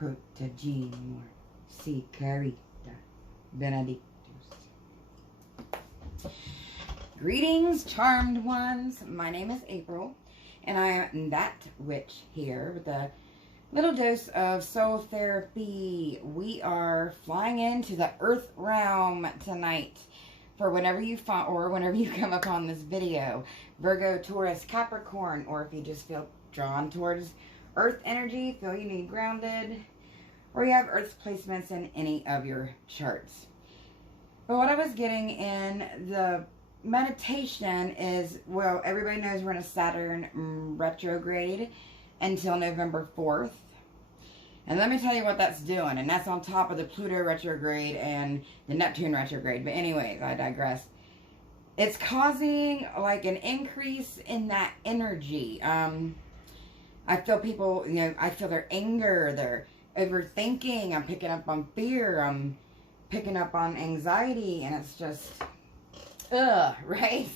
protegimur, si carita benedictus. Greetings, charmed ones. My name is April, and I am that witch here with a little dose of soul therapy. We are flying into the earth realm tonight for whenever you find, or whenever you come upon this video. Virgo Taurus Capricorn, or if you just feel drawn towards earth energy, feel you need grounded, or you have earth placements in any of your charts. But what I was getting in the meditation is, well, everybody knows we're in a Saturn retrograde until November 4th. And let me tell you what that's doing. And that's on top of the Pluto retrograde and the Neptune retrograde. But anyways, I digress. It's causing like an increase in that energy. I feel people, I feel their anger, their overthinking. I'm picking up on fear. I'm picking up on anxiety. And it's just, right?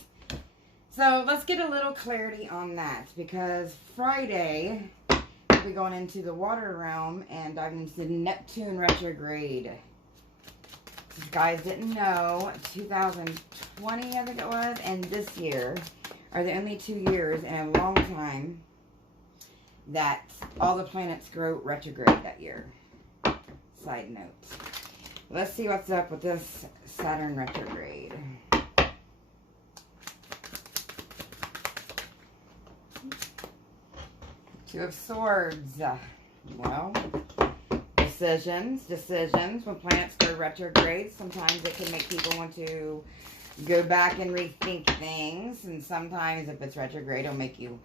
So let's get a little clarity on that. Because Friday, we're going into the water realm and diving into the Neptune retrograde. If you guys didn't know, 2020, I think it was, and this year are the only 2 years in a long time that all the planets go retrograde that year. Side note. Let's see what's up with this Saturn retrograde. Two of Swords. Well, decisions. When planets go retrograde, sometimes it can make people want to go back and rethink things. And sometimes if it's retrograde, it'll make you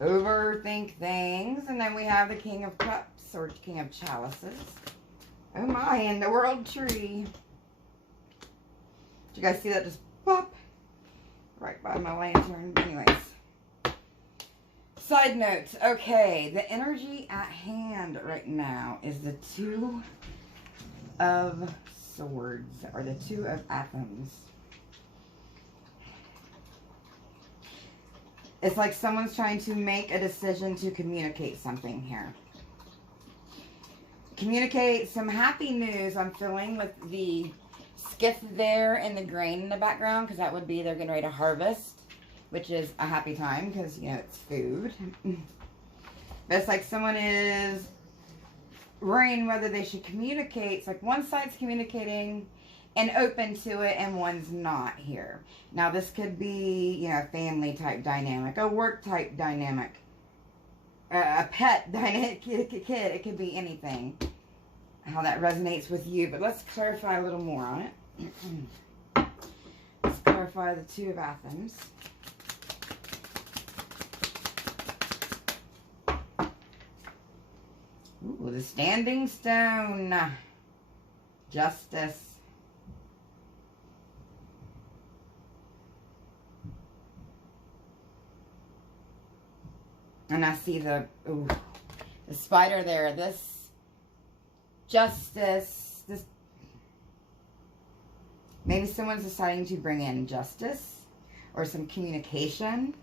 overthink things. And then we have the King of Cups, or King of Chalices. Oh my, and the World Tree. Did you guys see that just pop right by my lantern? Anyways. Side note, okay, the energy at hand right now is the Two of Swords, or the Two of Athens. It's like someone's trying to make a decision to communicate something here. Communicate some happy news, I'm feeling, with the skiff there and the grain in the background, because that would be they're getting ready to harvest, which is a happy time because, it's food. But it's like someone is worrying whether they should communicate. It's like one side's communicating and open to it and one's not here. Now this could be, a family type dynamic, a work type dynamic, a pet dynamic, kid. It could be anything. How that resonates with you. But let's clarify a little more on it. Let's clarify the Two of Athens. Ooh, the Standing Stone. Justice. And I see the spider there. This justice. This, maybe someone's deciding to bring in justice or some communication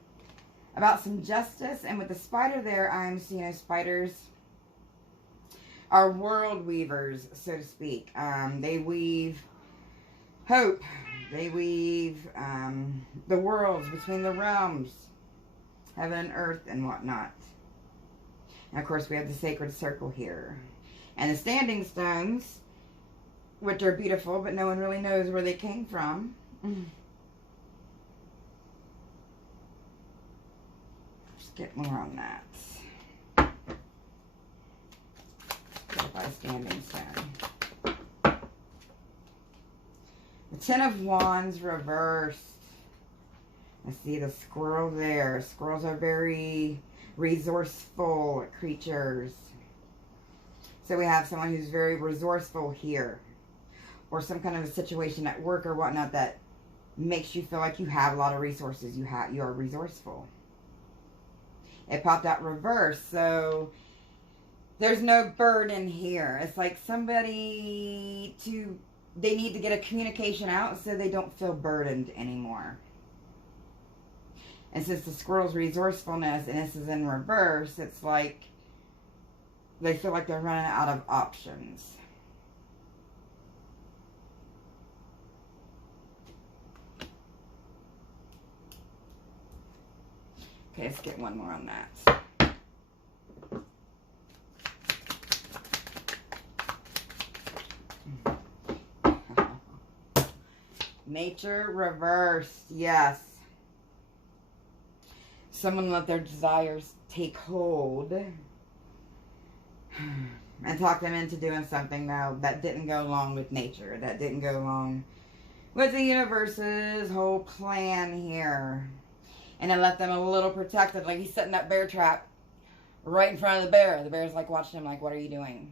about some justice. And with the spider there, I'm seeing spiders are world weavers, so to speak. They weave hope. They weave the worlds between the realms, heaven and earth and whatnot. And of course we have the sacred circle here. And the standing stones, which are beautiful, but no one really knows where they came from. Just get more on that. By Standing Stone. The Ten of Wands reversed. I see the squirrel there. Squirrels are very resourceful creatures. So we have someone who's very resourceful here. Or some kind of a situation at work or whatnot that makes you feel like you have a lot of resources. You are resourceful. It popped out reverse, so there's no burden here. It's like somebody they need to get a communication out so they don't feel burdened anymore. And since the squirrel's resourcefulness, and this is in reverse, it's like they feel like they're running out of options. Okay, let's get one more on that. Nature reversed. Yes. Someone let their desires take hold and talk them into doing something now that didn't go along with nature. That didn't go along with the universe's whole plan here. And it left them a little protected. Like he's setting that bear trap right in front of the bear. The bear's like watching him like, what are you doing?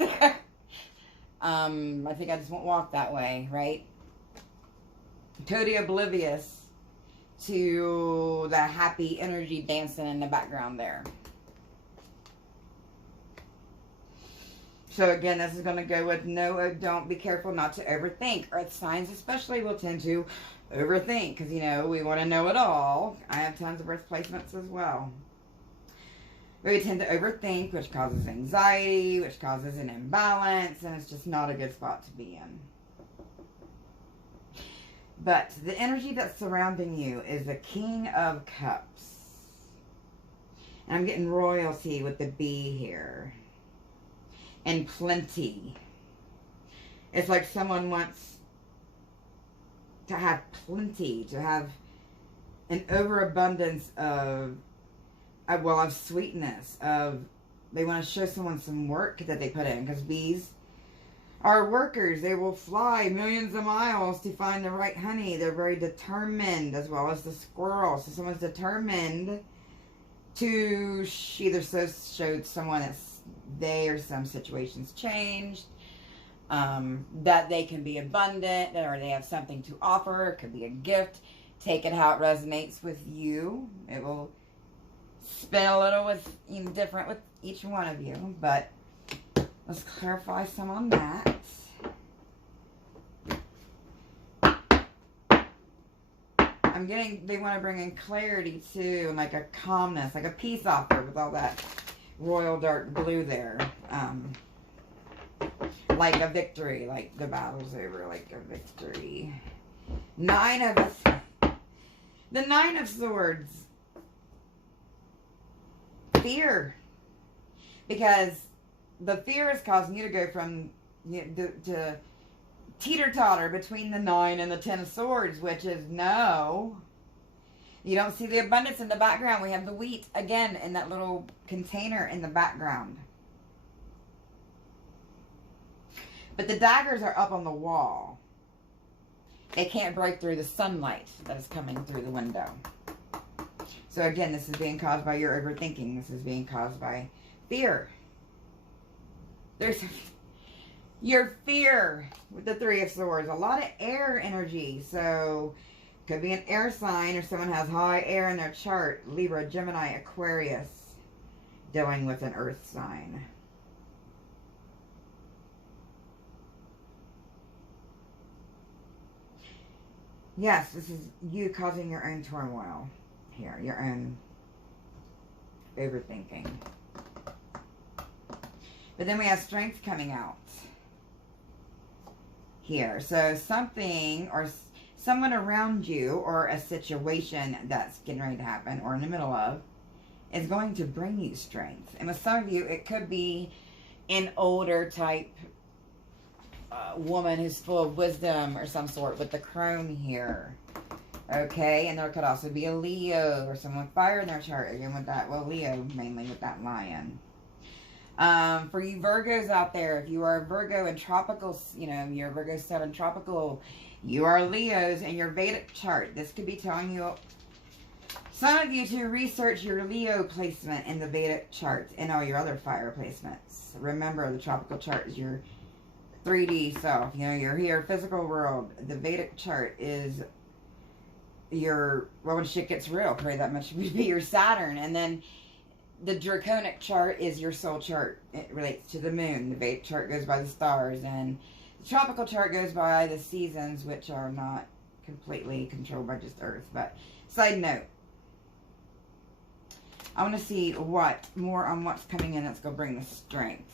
I think I just won't walk that way, right? Totally oblivious to the happy energy dancing in the background there. So again, this is going to go with no, don't, be careful not to overthink. Earth signs especially will tend to overthink because, you know, we want to know it all. I have tons of Earth placements as well. We tend to overthink, which causes anxiety, which causes an imbalance, and it's just not a good spot to be in. But the energy that's surrounding you is the King of Cups. And I'm getting royalty with the B here. And plenty. It's like someone wants to have plenty, to have an overabundance of sweetness, they want to show someone some work that they put in, because bees are workers. They will fly millions of miles to find the right honey. They're very determined, as well as the squirrel. So someone's determined to either showed someone that they or some situations changed, that they can be abundant, or they have something to offer. It could be a gift. Take it how it resonates with you. It will spin a little with different with each one of you, but let's clarify some on that. I'm getting, they want to bring in clarity too, and like a calmness, like a peace offer with all that royal dark blue there. Like a victory, like the battle's over, like a victory. The Nine of Swords. Fear. Because the fear is causing you to go from to teeter-totter between the 9 and the 10 of Swords, which is no. You don't see the abundance in the background. We have the wheat again in that little container in the background. But the daggers are up on the wall. They can't break through the sunlight that is coming through the window. So again, this is being caused by your overthinking. This is being caused by fear. There's your fear with the 3 of Swords. A lot of air energy. So could be an air sign, or someone has high air in their chart. Libra, Gemini, Aquarius, dealing with an earth sign. Yes, this is you causing your own turmoil here, your own overthinking. But then we have strength coming out here. So something or someone around you, or a situation that's getting ready to happen or in the middle of, is going to bring you strength. And with some of you, it could be an older type woman who's full of wisdom or some sort with the crone here. Okay, and there could also be a Leo or someone with fire in their chart. Again with that, well, Leo mainly with that lion. For you Virgos out there, if you are a Virgo in tropical, you're a Virgo set in tropical, you are Leos in your Vedic chart. This could be telling you, some of you, to research your Leo placement in the Vedic chart and all your other fire placements. Remember, the tropical chart is your 3D self. You're here, physical world. The Vedic chart is your, well, when shit gets real, probably that much would be your Saturn. And then the Draconic chart is your soul chart. It relates to the moon. The Vedic chart goes by the stars. And the tropical chart goes by the seasons, which are not completely controlled by just Earth. But, side note. I want to see more on what's coming in that's going to bring the strength.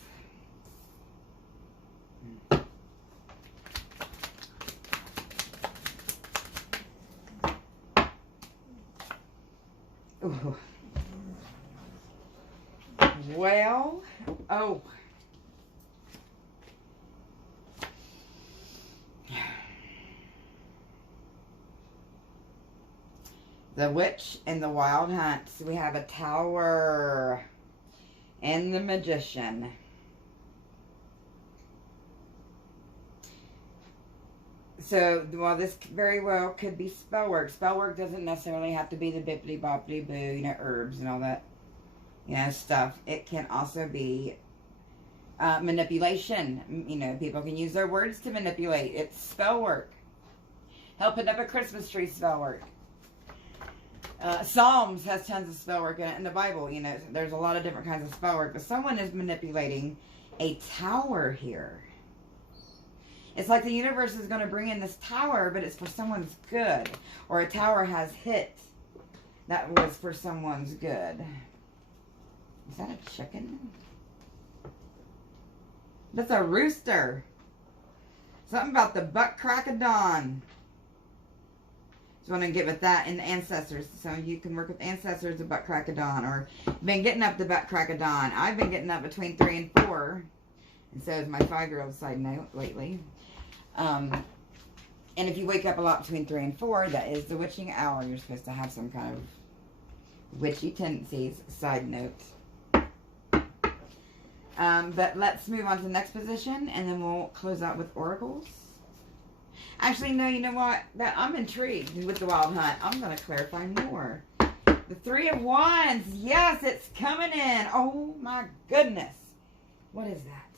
Ooh. Well, oh. The Witch and the Wild Hunt. So we have a Tower and the Magician. So, well, this very well could be spell work. Spell work doesn't necessarily have to be the bippity-boppity-boo, you know, herbs and all that, you know, stuff. It can also be manipulation. You know, people can use their words to manipulate. It's spell work. Helping up a Christmas tree, spell work. Psalms has tons of spell work in it. In the Bible, you know, there's a lot of different kinds of spell work. But someone is manipulating a tower here. It's like the universe is going to bring in this tower, but it's for someone's good. Or a tower has hit that was for someone's good. Is that a chicken? That's a rooster. Something about the butt crack of dawn. Just want to get with that in the ancestors. So you can work with ancestors, the butt crack of dawn. Or been getting up the butt crack of dawn. I've been getting up between 3 and 4. And so is my 5-year-old, side note, lately. And if you wake up a lot between 3 and 4, that is the witching hour. You're supposed to have some kind of witchy tendencies, side note. But let's move on to the next position, and then we'll close out with oracles. Actually, no, you know what? I'm intrigued with the Wild Hunt. I'm going to clarify more. The 3 of Wands. Yes, it's coming in. Oh, my goodness. What is that?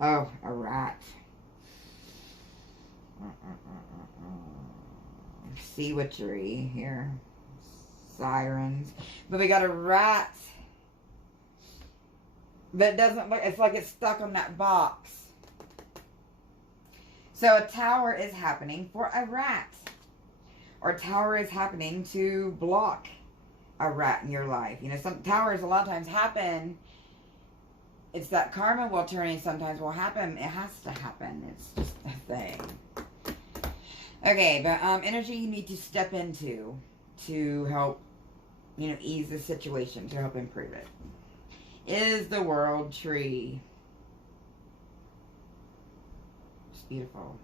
Oh, a rat. Sea witchery here. Sirens. But we got a rat. But it doesn't look, it's like it's stuck on that box. So a tower is happening for a rat. Or a tower is happening to block a rat in your life. You know, some towers a lot of times happen. It's that karma will turn and sometimes will happen. It has to happen. It's just a thing. Okay, but energy you need to step into to help, you know, ease the situation, to help improve it, is the World Tree. It's beautiful.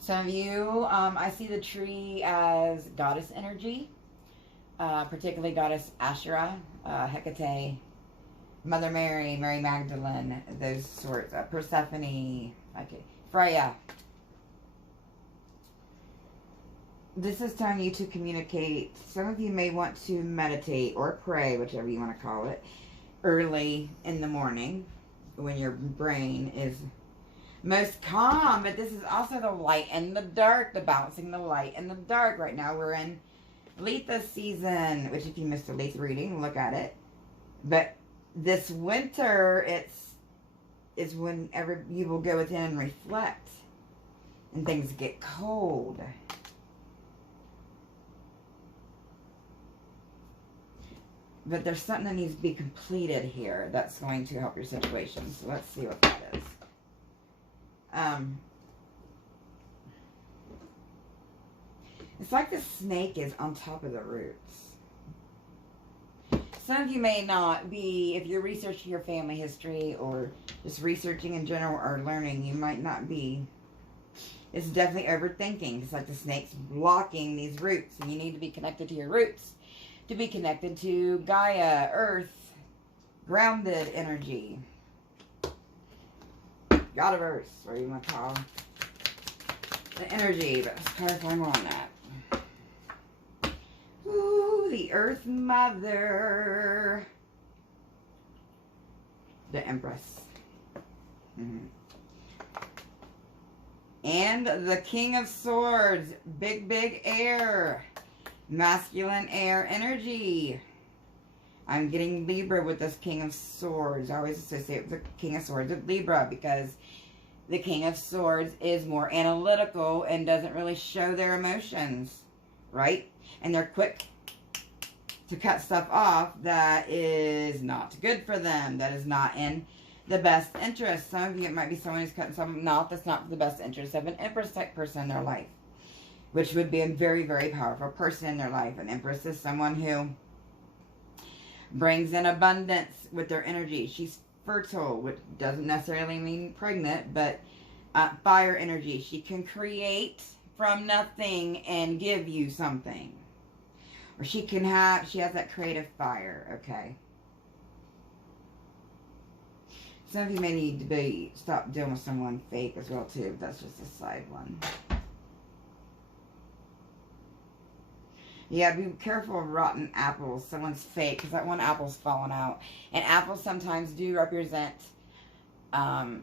Some of you, I see the tree as goddess energy, particularly goddess Asherah, Hecate, Mother Mary, Mary Magdalene, those sorts, Persephone, okay, Freya. This is telling you to communicate. Some of you may want to meditate or pray, whichever you want to call it, early in the morning when your brain is most calm. But this is also the light and the dark, the balancing the light and the dark. Right now we're in Letha season, which if you missed a Letha reading, look at it. But this winter, it's whenever you will go within and reflect and things get cold. But there's something that needs to be completed here that's going to help your situation. So let's see what that is. It's like the snake is on top of the roots. Some of you may not be, if you're researching your family history or just researching in general or learning, you might not be. It's definitely overthinking. It's like the snake's blocking these roots, and you need to be connected to your roots, to be connected to Gaia, Earth, grounded energy. God of Earth, or you want to call the energy, but let's clarify more on that. Ooh, the Earth Mother. The Empress. And the King of Swords. Big, big air. Masculine air energy. I'm getting Libra with this King of Swords. I always associate the King of Swords with Libra because the King of Swords is more analytical and doesn't really show their emotions, right? And they're quick to cut stuff off that is not good for them, that is not in the best interest. Some of you, it might be someone who's cutting something off that's not for the best interest of an Empress type person in their life, which would be a very, very powerful person in their life. An Empress is someone who brings in abundance with their energy. She's fertile, which doesn't necessarily mean pregnant, but fire energy. She can create from nothing and give you something. Or she has that creative fire, okay? Some of you may need to stop dealing with someone fake as well, too. That's just a side one. Yeah, be careful of rotten apples. Someone's fake, because that one apple's falling out. And apples sometimes do represent the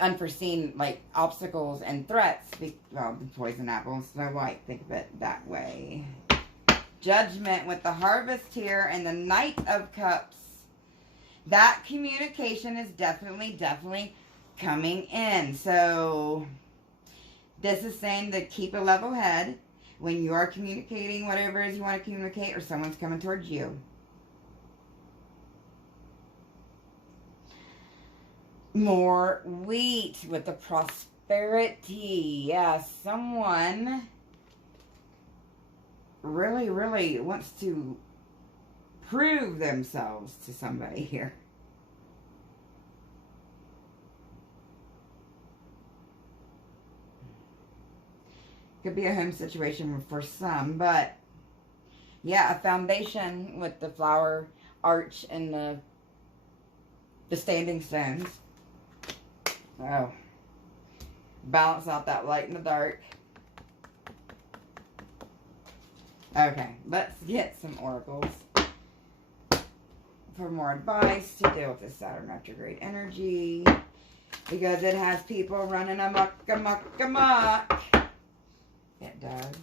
unforeseen, like, obstacles and threats. Well, the poison apple and Snow White, think of it that way. Judgment with the Harvest here and the Knight of Cups. That communication is definitely coming in. So, this is saying to keep a level head when you are communicating whatever it is you want to communicate, or someone's coming towards you. More wheat with the prosperity. Yeah, someone really wants to prove themselves to somebody here. Could be a home situation for some, but yeah, a foundation with the flower arch and the standing stones. Oh, balance out that light and the dark. Okay, let's get some oracles for more advice to deal with this Saturn retrograde energy, because it has people running amok. It does.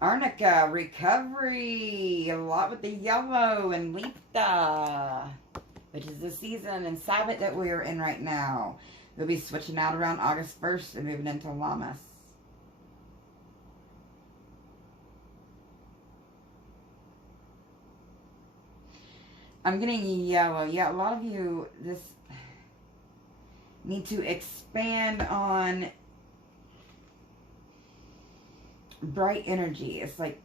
Arnica, recovery, a lot with the yellow and Lita, which is the season and Sabbath that we are in right now. We'll be switching out around August 1st and moving into Lammas. I'm getting yellow. Yeah, a lot of you need to expand on bright energy. It's like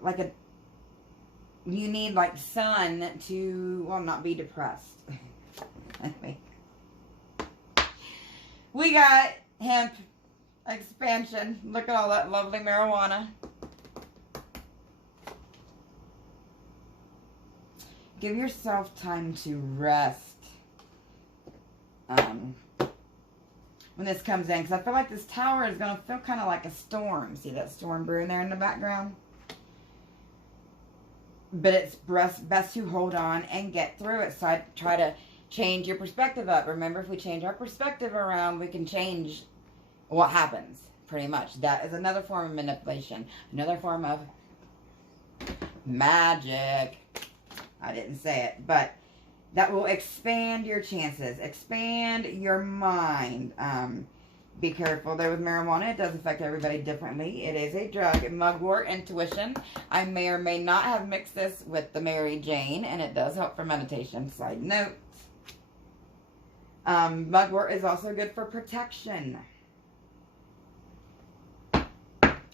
you need like sun to, well, not be depressed. Anyway. We got hemp expansion. Look at all that lovely marijuana. Give yourself time to rest when this comes in, because I feel like this tower is going to feel kind of like a storm. See that storm brewing there in the background? But it's best to hold on and get through it. So I try to change your perspective up. Remember, if we change our perspective around, we can change what happens, pretty much. That is another form of manipulation. Another form of magic. I didn't say it, but that will expand your chances. Expand your mind. Be careful there with marijuana. It does affect everybody differently. It is a drug. Mugwort, intuition. I may or may not have mixed this with the Mary Jane, and it does help for meditation. Side note. Mugwort is also good for protection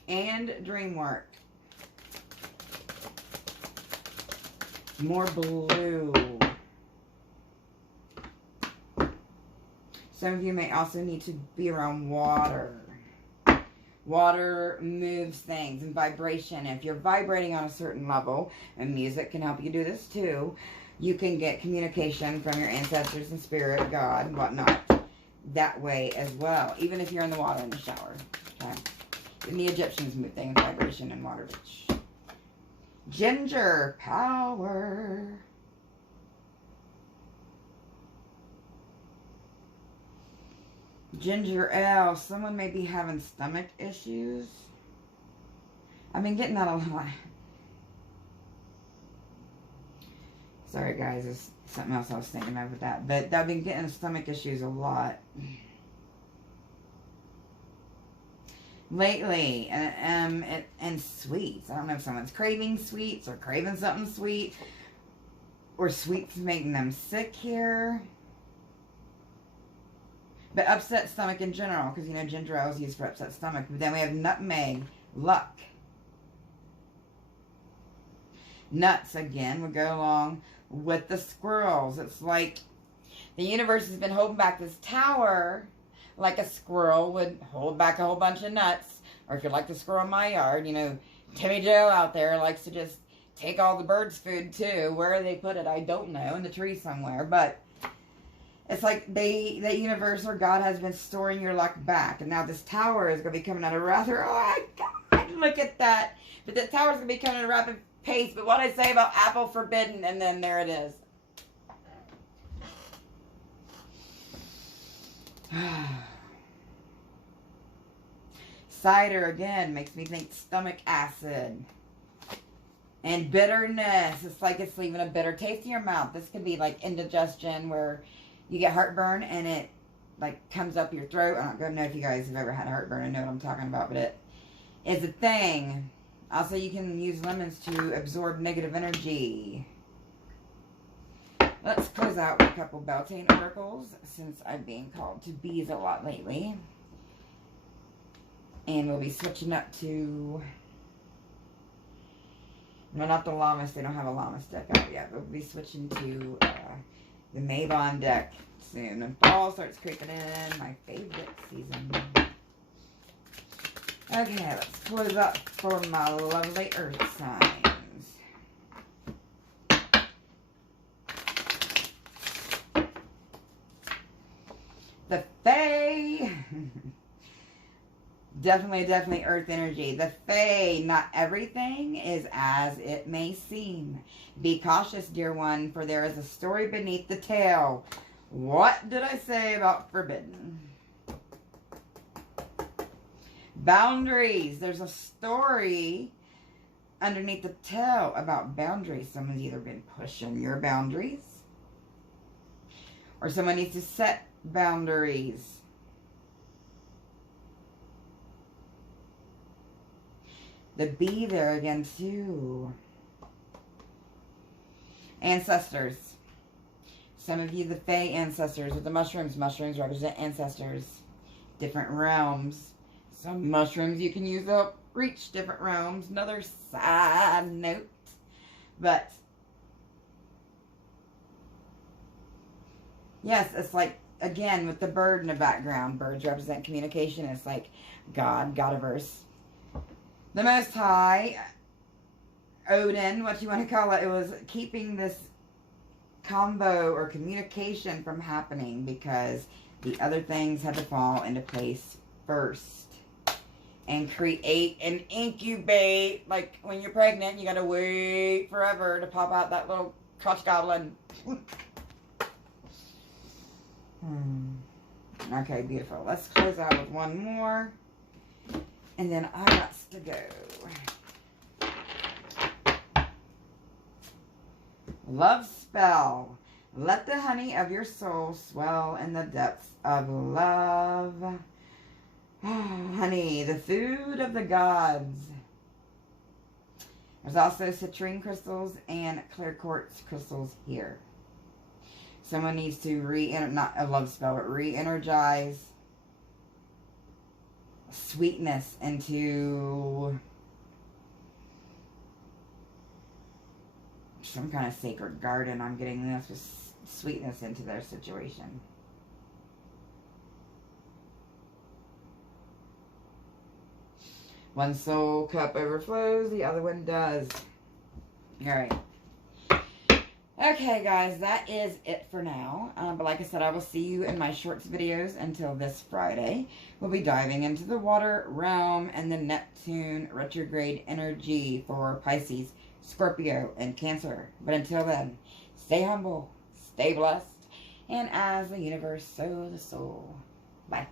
and dream work. More blue. Some of you may also need to be around water. Water moves things and vibration. If you're vibrating on a certain level, and music can help you do this too, you can get communication from your ancestors and spirit, God, and whatnot, that way as well. Even if you're in the water in the shower. Okay? And the Egyptians moved things, vibration and water. Ginger, power. Ginger ale. Someone may be having stomach issues. I've been getting that a lot. Sorry, guys. There's something else I was thinking of with that. But I've been getting stomach issues a lot lately. And sweets. I don't know if someone's craving sweets or craving something sweet. Or sweets making them sick here. But upset stomach in general. Because, you know, ginger ale is used for upset stomach. But then we have nutmeg. Luck. Nuts, again, would go along with the squirrels. It's like the universe has been holding back this tower like a squirrel would hold back a whole bunch of nuts. Or if you're like the squirrel in my yard, you know, Timmy Joe out there likes to just take all the birds' food too. Where they put it, I don't know, in the tree somewhere. But it's like the universe or God has been storing your luck back. And now this tower is going to be coming at a rather, oh my God, look at that. But the tower is going to be coming at a rapid pace. But what I say about apple forbidden, and then there it is. Cider, again, makes me think stomach acid. And bitterness. It's like it's leaving a bitter taste in your mouth. This could be like indigestion where you get heartburn and it like comes up your throat. I don't know if you guys have ever had heartburn. I know what I'm talking about, but it is a thing. Also, you can use lemons to absorb negative energy. Let's close out with a couple Beltane oracles since I'm being called to bees a lot lately. And we'll be switching up to... No, not the Llamas. They don't have a Llamas deck out yet. But we'll be switching to the Mabon deck soon. And fall starts creeping in. My favorite season. Okay, let's close up for my lovely earth signs. The Fae. Definitely earth energy. The Fae, not everything is as it may seem. Be cautious, dear one, for there is a story beneath the tale. What did I say about forbidden? Boundaries. There's a story underneath the tale about boundaries. Someone's either been pushing your boundaries or someone needs to set boundaries. The bee there again, too. Ancestors. Some of you, the Fae ancestors with the mushrooms. Mushrooms represent ancestors. Different realms. Some mushrooms you can use to help reach different realms. Another side note. But, yes, it's like, again, with the bird in the background. Birds represent communication. It's like God, Godiverse. The Most High, Odin, what you want to call it, it was keeping this combo or communication from happening because the other things had to fall into place first and create and incubate. Like when you're pregnant, you got to wait forever to pop out that little crotch goblin. Okay, beautiful. Let's close out with one more. And then I got to go. Love spell. Let the honey of your soul swell in the depths of love. Honey, the food of the gods. There's also citrine crystals and clear quartz crystals here. Someone needs to not a love spell, but re-energize sweetness into some kind of sacred garden. I'm getting this with sweetness into their situation. One soul cup overflows, the other one does. Alright. Okay, guys, that is it for now. But like I said, I will see you in my shorts videos until this Friday. We'll be diving into the water realm and the Neptune retrograde energy for Pisces, Scorpio, and Cancer. But until then, stay humble, stay blessed, and as the universe, so the soul. Bye.